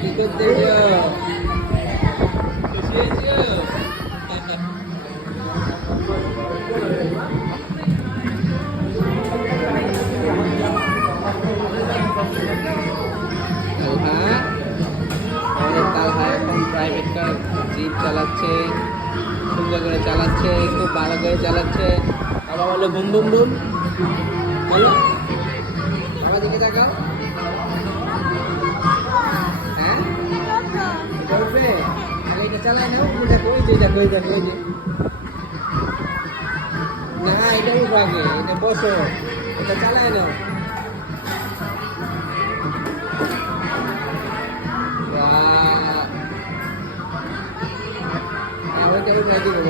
কি করতে private car zip চালাচ্ছে, সুন্দর করে চালাচ্ছে, খুব ভালো করে চালাচ্ছে। বাবা বলো বুম বুম বুম, বলো বাবা দিকে তাকাও। হ্যাঁ এটা উঠবে, তাহলে এটা চালায় নাও। দেখো ওই যে দেখো, ওই দেখো, ওই যে না, এটা উঠবে আগে, এটা বসো, এটা চালায় নাও। ওইটা উঠে